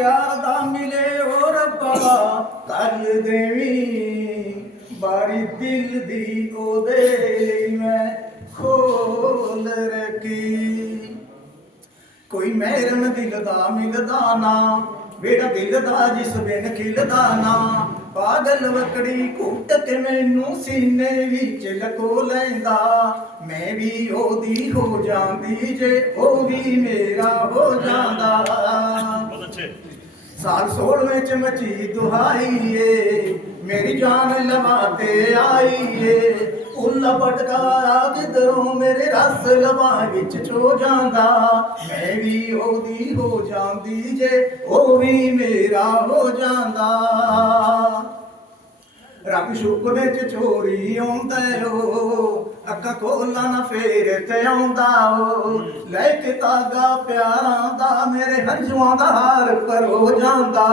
ਪਿਆਰ ਦਾ ਮਿਲੇ ਓ ਰੱਬਾ ਕਰ ਦੇਵੀ। ਬਾਰੀ ਦਿਲ ਦੀ ਉਹਦੇ ਲਈ ਮੈਂ ਖੋਲ ਰੱਖੀ। ਕੋਈ ਮਹਿਰਮ ਦਿਲ ਦਾ ਮਿਲਦਾ ਨਾ ਮੇਰਾ ਦਿਲ ਦਾ ਜਿਸ ਬਿਨ ਖਿਲਦਾ ਨਾ। ਪਾਗਲ ਵਕੜੀ ਘੁੱਟ ਕੇ ਮੈਨੂੰ ਸੀਨੇ ਵਿੱਚ ਲਕੋ ਲੈਂਦਾ। ਮੈਂ ਵੀ ਉਹਦੀ ਹੋ ਜਾਂਦੀ ਜੇ ਉਹ ਵੀ ਮੇਰਾ ਹੋ ਜਾਂਦਾ। ਬਹੁਤ ਅੱਛੇ। ਸਾਲ 16 ਵਿੱਚ ਮਚੀ ਦੁਹਾਈ ਏ ਮੇਰੀ ਜਾਨ ਲਵਾ ਤੇ ਆਈ ਏ ਉੱਲਾ ਪਟਕਾਰਾ ਕਿਧਰੋਂ ਮੇਰੇ ਰਸ ਲਵਾ ਵਿੱਚ ਚੋ ਜਾਂਦਾ। ਮੈਂ ਵੀ ਉਹਦੀ ਹੋ ਜਾਂਦੀ ਜੇ, ਉਹ ਵੀ ਮੇਰਾ ਹੋ ਜਾਂਦਾ। ਰੱਬ ਸ਼ੁਕ ਵਿੱਚ ਚੋਰੀ ਆਉਂਦਾ ਓ। ਅੱਖਾਂ ਖੋਲਾਂ ਨਾ ਫੇਰ ਤੇ ਆਉਂਦਾ ਓ। ਲੈ ਕੇ ਤਾਗਾ ਪਿਆਰਾਂ ਦਾ ਮੇਰੇ ਹੰਝੂਆਂ ਦਾ ਹਾਰ ਪਰ ਹੋ ਜਾਂਦਾ।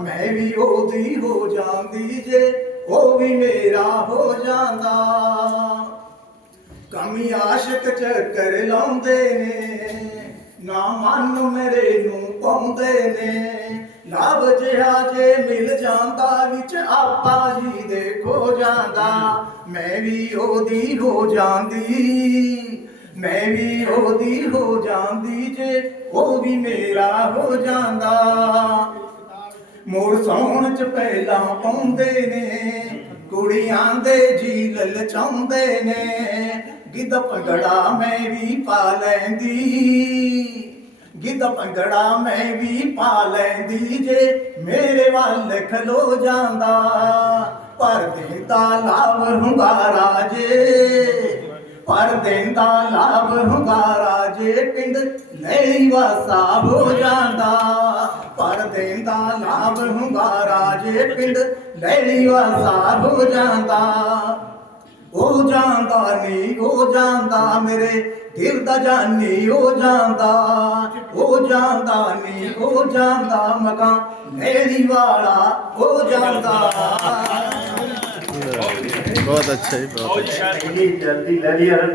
ਮੈਂ ਵੀ ਉਹਦੀ ਹੋ ਜਾਂਦੀ ਜੇ, ਉਹ ਵੀ ਮੇਰਾ ਹੋ ਜਾਂਦਾ। ਕਮੀ ਆਸ਼ਿਕ ਚੱਕਰ ਲਾਉਂਦੇ ਨੇ, ਨਾ ਮਨ ਮੇਰੇ ਨੂੰ ਪਾਉਂਦੇ ਨੇ। ਲਾਭ ਜਿਹਾ ਜੇ ਮਿਲ ਜਾਂਦਾ, ਵਿੱਚ ਆਪਾ ਜੀ ਦੇ ਖੋ ਜਾਂਦਾ। ਮੈਂ ਵੀ ਉਹਦੀ ਹੋ ਜਾਂਦੀ, ਮੈਂ ਵੀ ਉਹਦੀ ਹੋ ਜਾਂਦੀ ਜੇ ਉਹ ਵੀ ਮੇਰਾ ਹੋ ਜਾਂਦਾ। ਮੋਰ ਸੌਣ ਚ ਪਹਿਲਾਂ ਪਾਉਂਦੇ ਨੇ, ਕੁੜੀਆਂ ਦੇ ਜੀ ਲਲਚਾਉਂਦੇ ਨੇ। ਗਿੱਧ ਪਗੜਾ ਮੈਂ ਵੀ ਪਾ ਲੈਂਦੀ। ਗਿੱਧ ਭੰਗੜਾ ਮੈਂ ਵੀ ਪਾ ਲੈਂਦੀ ਜੇ ਮੇਰੇ ਵੱਲ ਖਲੋ ਜਾਂਦਾ। ਪਰ ਦੇਂਦਾ ਲਾਭ ਹੁੰਗਾਰਾ ਜੇ, ਪਰ ਦੇਂਦਾ ਲਾਭ ਹੁੰਗਾਰਾ ਜੇ ਪਿੰਡ ਲਈ ਵਾਸਾ ਹੋ ਜਾਂਦਾ। ਪਰ ਦੇਂਦਾ ਲਾਭ ਹੁੰਗਾਰਾ ਜੇ ਪਿੰਡ ਲਈ ਵਾਸਾ ਹੋ ਜਾਂਦਾ। ਉਹ ਜਾਂਦਾ ਨਹੀਂ ਉਹ ਜਾਂਦਾ ਮੇਰੇ ਦਿਲ ਦਾ ਜਾਨੀ ਉਹ ਜਾਂਦਾ ਉਹ ਜਾਂਦਾ ਨਹੀਂ ਉਹ ਜਾਂਦਾ ਮਕਾਨ ਲੈਣੀ ਵਾਲਾ ਉਹ ਜਾਂਦਾ। ਬਹੁਤ ਅੱਛਾ ਜੀ ਬਹੁਤ ਅੱਛਾ। ਜਲਦੀ ਲੈ ਲਿਆ